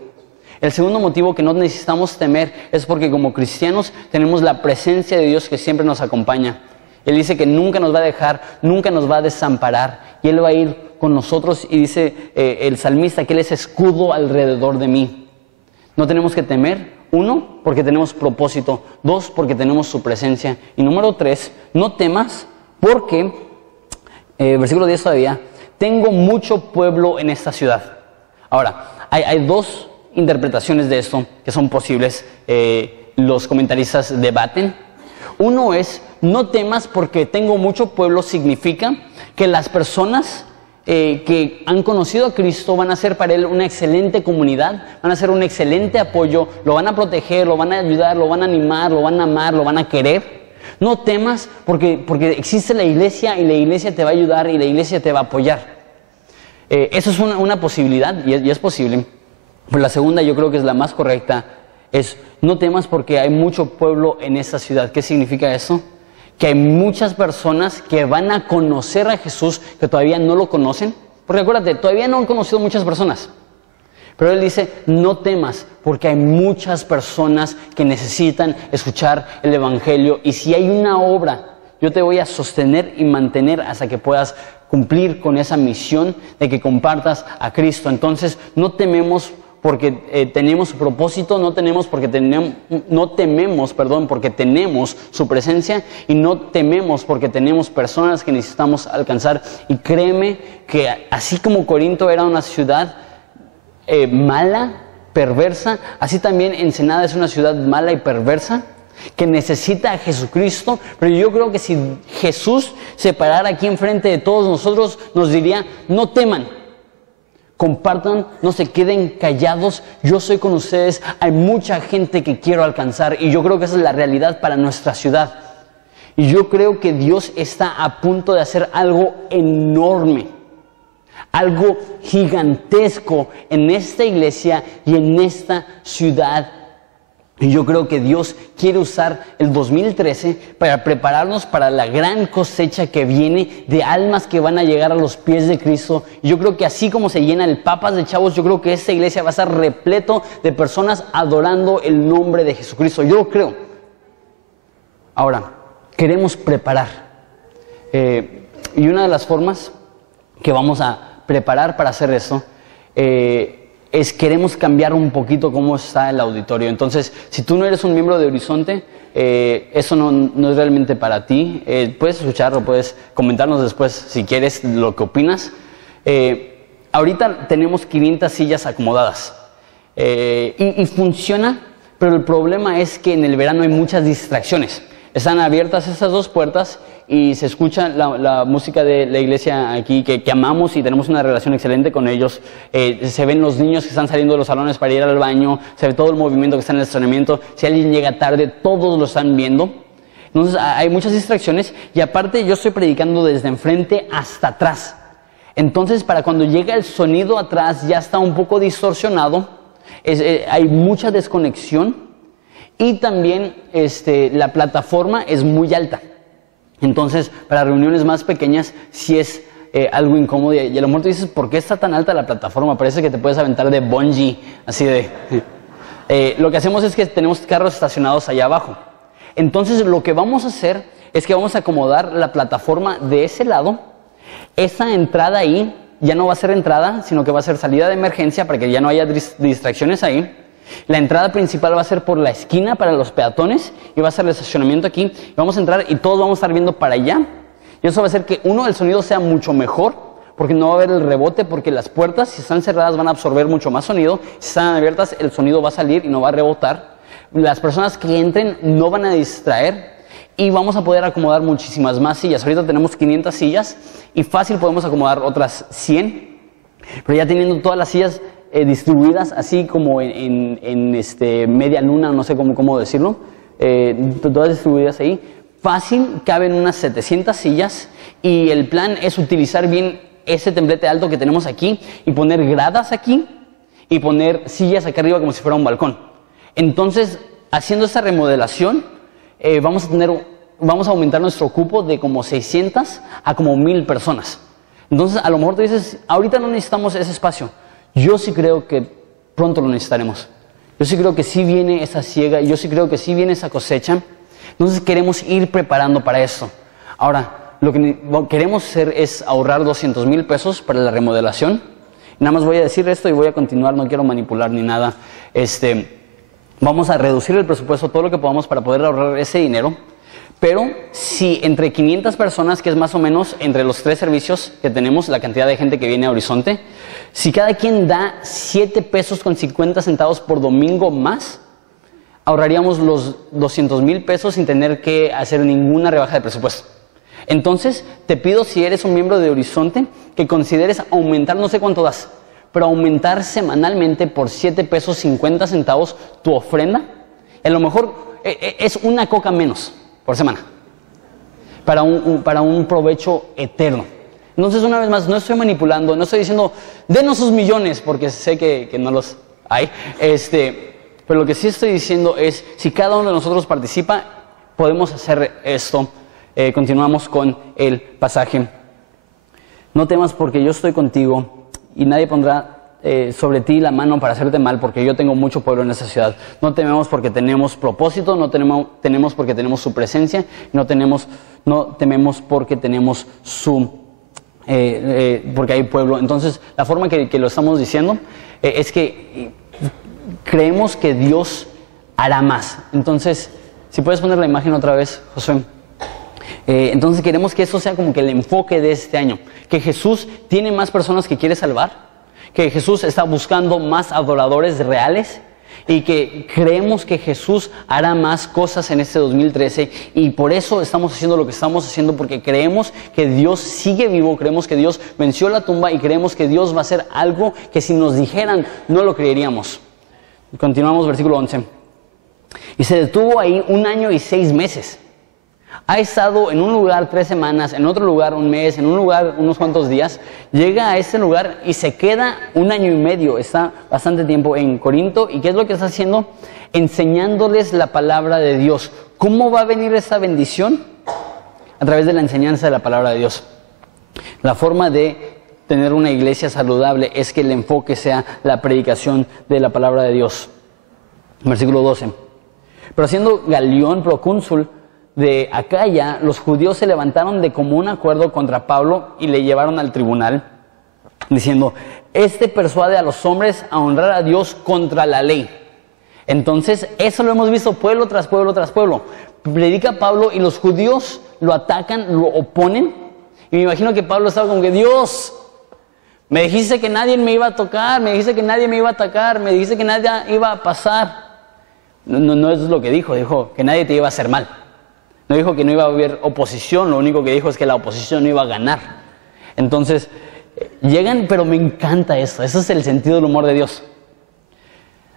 El segundo motivo que no necesitamos temer es porque como cristianos tenemos la presencia de Dios que siempre nos acompaña. Él dice que nunca nos va a dejar, nunca nos va a desamparar, y Él va a ir con nosotros, y dice el salmista que Él es escudo alrededor de mí. No tenemos que temer, 1, porque tenemos propósito, 2, porque tenemos su presencia, y número 3, no temas porque, versículo 10 todavía, tengo mucho pueblo en esta ciudad. Ahora, hay 2 interpretaciones de esto que son posibles, los comentaristas debaten. Uno es, no temas porque tengo mucho pueblo, significa que las personas que han conocido a Cristo van a ser para Él una excelente comunidad, van a ser un excelente apoyo, lo van a proteger, lo van a ayudar, lo van a animar, lo van a amar, lo van a querer. No temas porque existe la iglesia, y la iglesia te va a ayudar y la iglesia te va a apoyar. Eso es una posibilidad, y es posible. Pero la segunda, yo creo que es la más correcta, es no temas porque hay mucho pueblo en esta ciudad. ¿Qué significa eso? Que hay muchas personas que van a conocer a Jesús que todavía no lo conocen. Porque acuérdate, todavía no han conocido muchas personas. Pero Él dice, no temas, porque hay muchas personas que necesitan escuchar el Evangelio. Y si hay una obra, yo te voy a sostener y mantener hasta que puedas cumplir con esa misión de que compartas a Cristo. Entonces, no tememos porque tenemos su propósito, no tememos porque tenemos su presencia, y no tememos porque tenemos personas que necesitamos alcanzar. Y créeme que así como Corinto era una ciudad mala, perversa, así también Ensenada es una ciudad mala y perversa que necesita a Jesucristo. Pero yo creo que si Jesús se parara aquí enfrente de todos nosotros, nos diría, no teman, compartan, no se queden callados, yo soy con ustedes, hay mucha gente que quiero alcanzar. Y yo creo que esa es la realidad para nuestra ciudad. Y yo creo que Dios está a punto de hacer algo enorme, algo gigantesco en esta iglesia y en esta ciudad. Y yo creo que Dios quiere usar el 2013 para prepararnos para la gran cosecha que viene de almas que van a llegar a los pies de Cristo. Y yo creo que así como se llena el Papas de Chavos, yo creo que esta iglesia va a estar repleto de personas adorando el nombre de Jesucristo. Yo lo creo. Ahora, queremos preparar. Y una de las formas que vamos a preparar para hacer esto queremos cambiar un poquito cómo está el auditorio. Entonces, si tú no eres un miembro de Horizonte, eso no es realmente para ti. Puedes escucharlo, puedes comentarnos después si quieres lo que opinas. Ahorita tenemos 500 sillas acomodadas y funciona, pero el problema es que en el verano hay muchas distracciones. Están abiertas estas dos puertas y se escucha la música de la iglesia aquí que amamos y tenemos una relación excelente con ellos. Se ven los niños que están saliendo de los salones para ir al baño, se ve todo el movimiento que está en el estacionamiento. Si alguien llega tarde, todos lo están viendo. Entonces hay muchas distracciones y aparte yo estoy predicando desde enfrente hasta atrás. Entonces para cuando llega el sonido atrás ya está un poco distorsionado, hay mucha desconexión. Y también la plataforma es muy alta. Entonces, para reuniones más pequeñas, sí es algo incómodo. Y a lo mejor tú dices, ¿por qué está tan alta la plataforma? Parece que te puedes aventar de bungee, así de... lo que hacemos es que tenemos carros estacionados allá abajo. Entonces, lo que vamos a hacer es que vamos a acomodar la plataforma de ese lado. Esa entrada ahí ya no va a ser entrada, sino que va a ser salida de emergencia para que ya no haya distracciones ahí. La entrada principal va a ser por la esquina para los peatones y va a ser el estacionamiento aquí. Vamos a entrar y todos vamos a estar viendo para allá. Y eso va a hacer que, el sonido sea mucho mejor, porque no va a haber el rebote, porque las puertas, si están cerradas, van a absorber mucho más sonido. Si están abiertas, el sonido va a salir y no va a rebotar. Las personas que entren no van a distraer y vamos a poder acomodar muchísimas más sillas. Ahorita tenemos 500 sillas y fácil podemos acomodar otras 100. Pero ya teniendo todas las sillas distribuidas así como en media luna, no sé cómo decirlo, todas distribuidas ahí, fácil, caben unas 700 sillas y el plan es utilizar bien ese templete alto que tenemos aquí y poner gradas aquí y poner sillas acá arriba como si fuera un balcón. Entonces, haciendo esta remodelación, vamos a aumentar nuestro cupo de como 600 a como 1000 personas. Entonces, a lo mejor tú dices, ahorita no necesitamos ese espacio. Yo sí creo que pronto lo necesitaremos. Yo sí creo que sí viene esa siega, yo sí creo que sí viene esa cosecha. Entonces queremos ir preparando para esto. Ahora, lo que queremos hacer es ahorrar 200,000 pesos para la remodelación. Nada más voy a decir esto y voy a continuar, no quiero manipular ni nada. Vamos a reducir el presupuesto todo lo que podamos para poder ahorrar ese dinero. Pero si entre 500 personas, que es más o menos entre los 3 servicios que tenemos, la cantidad de gente que viene a Horizonte, si cada quien da 7 pesos con 50 centavos por domingo más, ahorraríamos los 200,000 pesos sin tener que hacer ninguna rebaja de presupuesto. Entonces, te pido, si eres un miembro de Horizonte, que consideres aumentar, no sé cuánto das, pero aumentar semanalmente por 7 pesos 50 centavos tu ofrenda. A lo mejor es una coca menos por semana, para un provecho eterno. Entonces, una vez más, no estoy manipulando, no estoy diciendo, denos sus millones, porque sé que no los Ay, pero lo que sí estoy diciendo es, si cada uno de nosotros participa, podemos hacer esto. Continuamos con el pasaje. No temas porque yo estoy contigo y nadie pondrá sobre ti la mano para hacerte mal, porque yo tengo mucho pueblo en esta ciudad. No tememos porque tenemos propósito, no tememos porque tenemos su presencia, no tememos porque tenemos porque hay pueblo. Entonces, la forma que lo estamos diciendo es que creemos que Dios hará más. Entonces, si puedes poner la imagen otra vez, Josué. Entonces queremos que eso sea como que el enfoque de este año, que Jesús tiene más personas que quiere salvar, que Jesús está buscando más adoradores reales y que creemos que Jesús hará más cosas en este 2013 y por eso estamos haciendo lo que estamos haciendo, porque creemos que Dios sigue vivo, creemos que Dios venció la tumba y creemos que Dios va a hacer algo que si nos dijeran no lo creeríamos. Continuamos, versículo 11. Y se detuvo ahí 1 año y 6 meses. Ha estado en un lugar 3 semanas, en otro lugar 1 mes, en un lugar unos cuantos días. Llega a ese lugar y se queda 1 año y medio. Está bastante tiempo en Corinto. ¿Y qué es lo que está haciendo? Enseñándoles la palabra de Dios. ¿Cómo va a venir esa bendición? A través de la enseñanza de la palabra de Dios. La forma de tener una iglesia saludable es que el enfoque sea la predicación de la palabra de Dios. Versículo 12. Pero siendo Galión procónsul de Acaya, los judíos se levantaron de común acuerdo contra Pablo y le llevaron al tribunal, diciendo: este persuade a los hombres a honrar a Dios contra la ley. Entonces, eso lo hemos visto pueblo tras pueblo tras pueblo. Predica Pablo y los judíos lo atacan, lo oponen. Y me imagino que Pablo estaba como que: Dios, me dijiste que nadie me iba a tocar, me dijiste que nadie me iba a atacar, me dijiste que nadie iba a pasar. No es lo que dijo que nadie te iba a hacer mal. No dijo que no iba a haber oposición, lo único que dijo es que la oposición no iba a ganar. Entonces, llegan, pero me encanta esto, ese es el sentido del humor de Dios.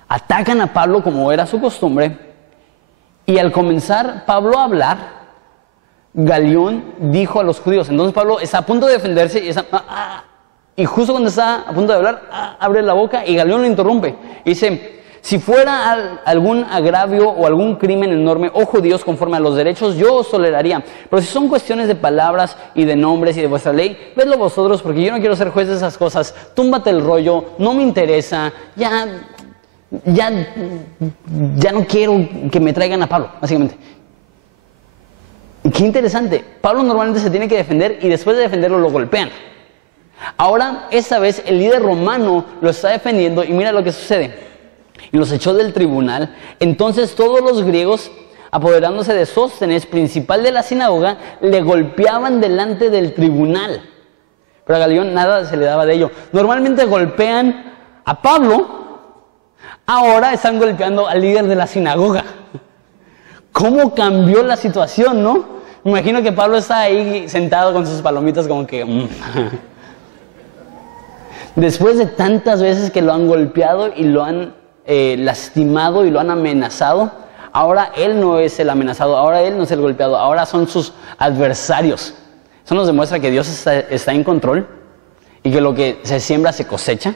Atacan a Pablo como era su costumbre, y al comenzar Pablo a hablar, Galión dijo a los judíos, entonces Pablo está a punto de defenderse, y justo cuando está a punto de hablar, abre la boca y Galión lo interrumpe. Y dice: si fuera algún agravio o algún crimen enorme, oh judíos, conforme a los derechos, yo os toleraría. Pero si son cuestiones de palabras y de nombres y de vuestra ley, vedlo vosotros, porque yo no quiero ser juez de esas cosas. Túmbate el rollo, no me interesa, ya no quiero que me traigan a Pablo, básicamente. Y qué interesante, Pablo normalmente se tiene que defender y después de defenderlo lo golpean. Ahora, esta vez, el líder romano lo está defendiendo y mira lo que sucede. Y los echó del tribunal. Entonces todos los griegos, apoderándose de Sóstenes, principal de la sinagoga, le golpeaban delante del tribunal. Pero a Galión nada se le daba de ello. Normalmente golpean a Pablo, ahora están golpeando al líder de la sinagoga. ¿Cómo cambió la situación, no? Me imagino que Pablo está ahí sentado con sus palomitas como que... Después de tantas veces que lo han golpeado y lo han lastimado y lo han amenazado, ahora él no es el amenazado, ahora él no es el golpeado, ahora son sus adversarios. Eso nos demuestra que Dios está en control y que lo que se siembra se cosecha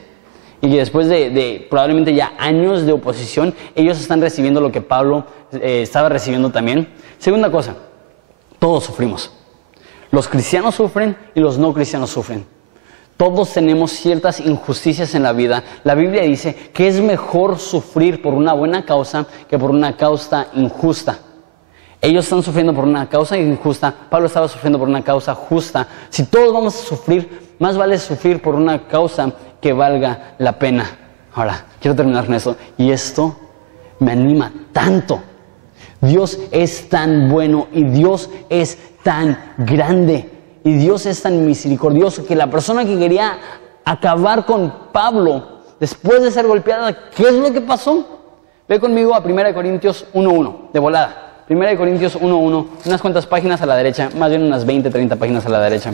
y que después de probablemente ya años de oposición, ellos están recibiendo lo que Pablo estaba recibiendo también. Segunda cosa, todos sufrimos. Los cristianos sufren y los no cristianos sufren. Todos tenemos ciertas injusticias en la vida. La Biblia dice que es mejor sufrir por una buena causa que por una causa injusta. Ellos están sufriendo por una causa injusta, Pablo estaba sufriendo por una causa justa. Si todos vamos a sufrir, más vale sufrir por una causa que valga la pena. Ahora, quiero terminar con esto. Y esto me anima tanto. Dios es tan bueno y Dios es tan grande. Y Dios es tan misericordioso que la persona que quería acabar con Pablo después de ser golpeada, ¿qué es lo que pasó? Ve conmigo a 1 Corintios 1:1, de volada. 1 Corintios 1:1, unas cuantas páginas a la derecha, más bien unas 20, 30 páginas a la derecha.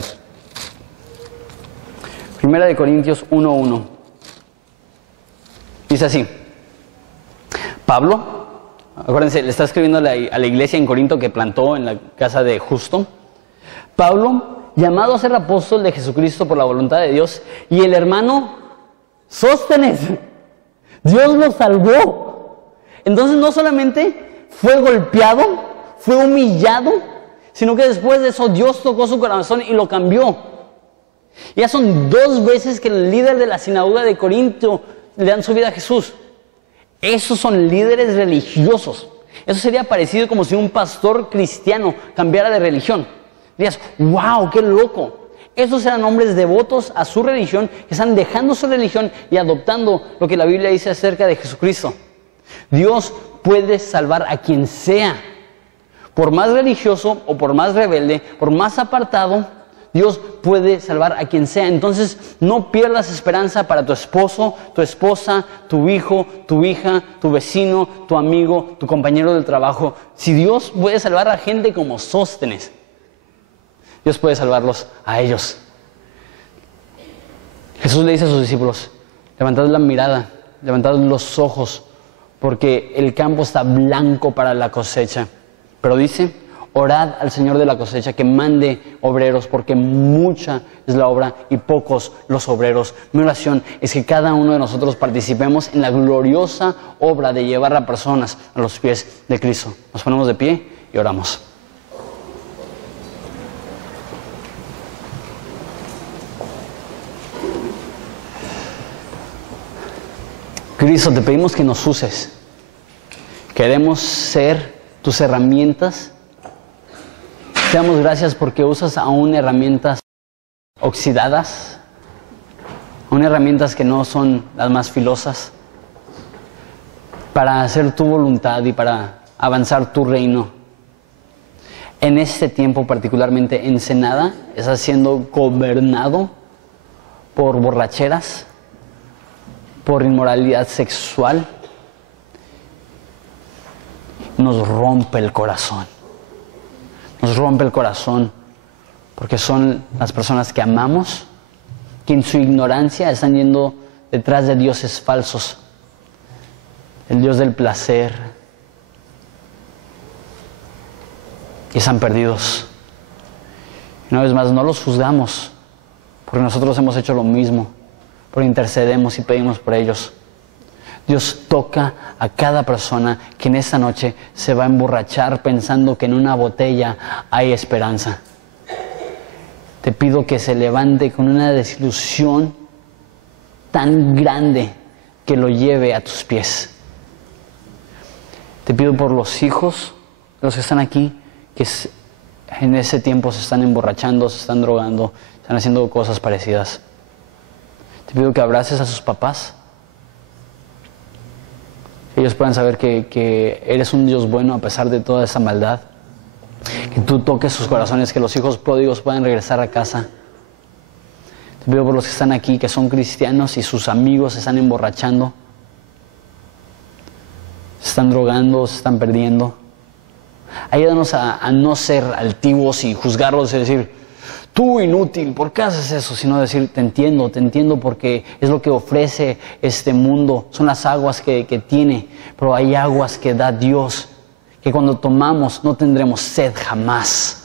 1 Corintios 1:1. Dice así: Pablo, acuérdense, le está escribiendo a la iglesia en Corinto que plantó en la casa de Justo. Pablo, llamado a ser apóstol de Jesucristo por la voluntad de Dios, y el hermano Sóstenes. Dios lo salvó. Entonces no solamente fue golpeado, fue humillado, sino que después de eso Dios tocó su corazón y lo cambió. Ya son 2 veces que el líder de la sinagoga de Corinto le dan su vida a Jesús. Esos son líderes religiosos. Eso sería parecido como si un pastor cristiano cambiara de religión. Dirías, wow, qué loco. Esos eran hombres devotos a su religión, que están dejando su religión y adoptando lo que la Biblia dice acerca de Jesucristo. Dios puede salvar a quien sea. Por más religioso o por más rebelde, por más apartado, Dios puede salvar a quien sea. Entonces no pierdas esperanza para tu esposo, tu esposa, tu hijo, tu hija, tu vecino, tu amigo, tu compañero del trabajo. Si Dios puede salvar a gente como Sóstenes, Dios puede salvarlos a ellos. Jesús le dice a sus discípulos, levantad la mirada, levantad los ojos, porque el campo está blanco para la cosecha. Pero dice, orad al Señor de la cosecha que mande obreros, porque mucha es la obra y pocos los obreros. Mi oración es que cada uno de nosotros participemos en la gloriosa obra de llevar a personas a los pies de Cristo. Nos ponemos de pie y oramos. Cristo, te pedimos que nos uses. Queremos ser tus herramientas. Te damos gracias porque usas aún herramientas oxidadas, aún herramientas que no son las más filosas, para hacer tu voluntad y para avanzar tu reino. En este tiempo, particularmente Ensenada, está siendo gobernado por borracheras, por inmoralidad sexual. Nos rompe el corazón. Nos rompe el corazón porque son las personas que amamos, que en su ignorancia están yendo detrás de dioses falsos. El Dios del placer. Y están perdidos. Y una vez más, no los juzgamos, porque nosotros hemos hecho lo mismo, porque intercedemos y pedimos por ellos. Dios toca a cada persona que en esta noche se va a emborrachar pensando que en una botella hay esperanza. Te pido que se levante con una desilusión tan grande que lo lleve a tus pies. Te pido por los hijos, los que están aquí, que en ese tiempo se están emborrachando, se están drogando, están haciendo cosas parecidas. Te pido que abraces a sus papás. Que ellos puedan saber que eres un Dios bueno a pesar de toda esa maldad. Que tú toques sus corazones, que los hijos pródigos puedan regresar a casa. Te pido por los que están aquí, que son cristianos y sus amigos se están emborrachando, se están drogando, se están perdiendo. Ayúdanos a no ser altivos y juzgarlos y decir, tú inútil, ¿por qué haces eso? Sino decir, te entiendo porque es lo que ofrece este mundo. Son las aguas que tiene, pero hay aguas que da Dios, que cuando tomamos no tendremos sed jamás.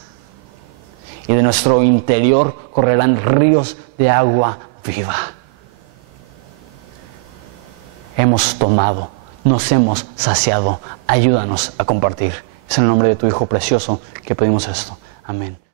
Y de nuestro interior correrán ríos de agua viva. Hemos tomado, nos hemos saciado. Ayúdanos a compartir. Es en el nombre de tu Hijo precioso que pedimos esto. Amén.